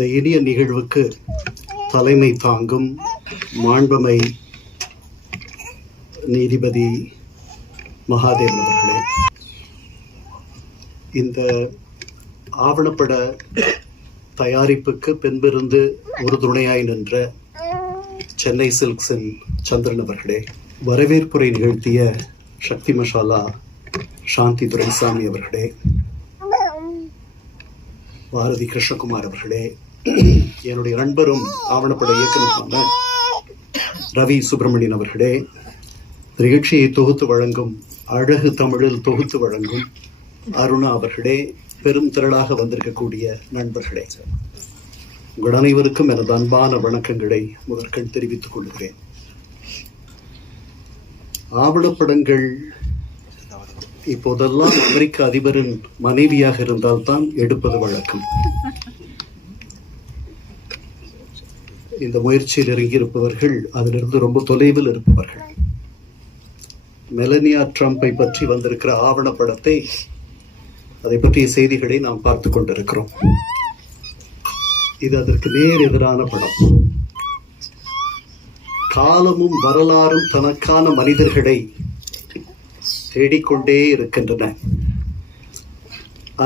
இந்த இனிய நிகழ்வுக்கு தலைமை தாங்கும் மாண்புமை நீதிபதி மகாதேவன் அவர்களே, இந்த ஆவணப்பட தயாரிப்புக்கு பின்பிருந்து உறுதுணையாய் நின்ற சென்னை சில்க்ஸின் சந்திரன் அவர்களே, வரவேற்புரை நிகழ்த்திய சக்தி மசாலா சாந்தி துரைசாமி அவர்களே, பாரதி கிருஷ்ணகுமார் அவர்களே, என்னுடைய நண்பரும் ஆவணப்பட இயக்குநருமான ரவி சுப்பிரமணியன் அவர்களே, நிகழ்ச்சியை தொகுத்து வழங்கும் அழகு தமிழில் தொகுத்து வழங்கும் அருணா அவர்களே, பெரும் திரளாக வந்திருக்கக்கூடிய நண்பர்களே, உங்கள் அனைவருக்கும் எனது அன்பான வணக்கங்களை முதற்கண் தெரிவித்துக் கொள்கிறேன். ஆவணப்படங்கள் இப்போதெல்லாம் அமெரிக்க அதிபரின் மனைவியாக இருந்தால்தான் எடுப்பது வழக்கம். இந்த முயற்சியில் இறங்கியிருப்பவர்கள் அதிலிருந்து ரொம்ப தொலைவில் இருப்பவர்கள். மெலனியா ட்ரம்பை பற்றி வந்திருக்கிற ஆவணப்படத்தை, அதை பற்றிய செய்திகளை நாம் பார்த்து கொண்டிருக்கிறோம். இது அதற்கு நேர் எதிரான படம். காலமும் வரலாறும் தனக்கான மனிதர்களை தேடிக்கொண்டே இருக்கின்றன.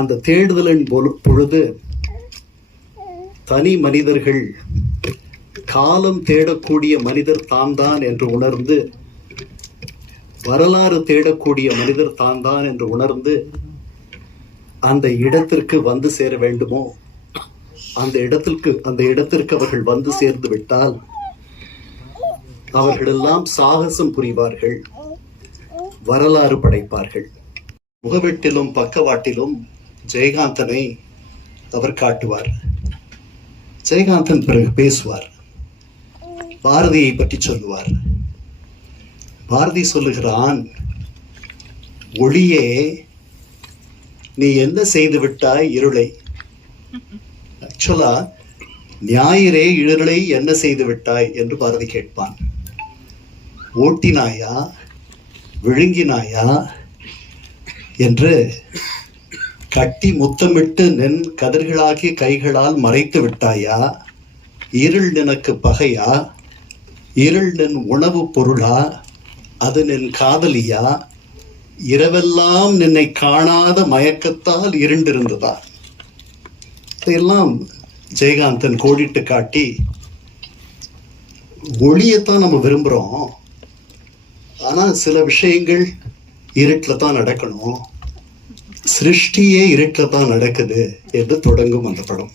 அந்த தேடுதலின் பொழுது தனி மனிதர்கள் காலம் தேடக்கூடிய மனிதர் தான் என்று உணர்ந்து, வரலாறு தேடக்கூடிய மனிதர் தான் என்று உணர்ந்து அந்த இடத்திற்கு வந்து சேர வேண்டுமோ, அந்த இடத்திற்கு அவர்கள் வந்து சேர்ந்து விட்டால் அவர்களெல்லாம் சாகசம் புரிவார்கள், வரலாறு படைப்பார்கள். முகவெட்டிலும் பக்கவாட்டிலும் ஜெயகாந்தனை அவர் காட்டுவார். ஜெயகாந்தன் பிறகு பேசுவார், பாரதியை பற்றி சொல்லுவார். பாரதி சொல்லுகிறான், ஒளியே நீ என்ன செய்து விட்டாய் இருளை. ஆக்சுவலா ஞாயிறே இருளை என்ன செய்து விட்டாய் என்று பாரதி கேட்பான். ஓட்டினாயா, விழுங்கினாயா என்று கட்டி முத்தமிட்டு நின் கதிர்களாகிய கைகளால் மறைத்து விட்டாயா? இருள் நினக்கு பகையா? இருள் நின் உணவு பொருளா? அது நின் காதலியா? இரவெல்லாம் நின்னை காணாத மயக்கத்தால் இருண்டிருந்ததா? இதையெல்லாம் ஜெயகாந்தன் கோடிட்டு காட்டி, ஒளியத்தான் நம்ம விரும்புகிறோம், ஆனால் சில விஷயங்கள் இருட்டில் தான் நடக்கணும், சிருஷ்டியே இருட்டில் தான் நடக்குது என்று தொடங்கும் அந்த படம்.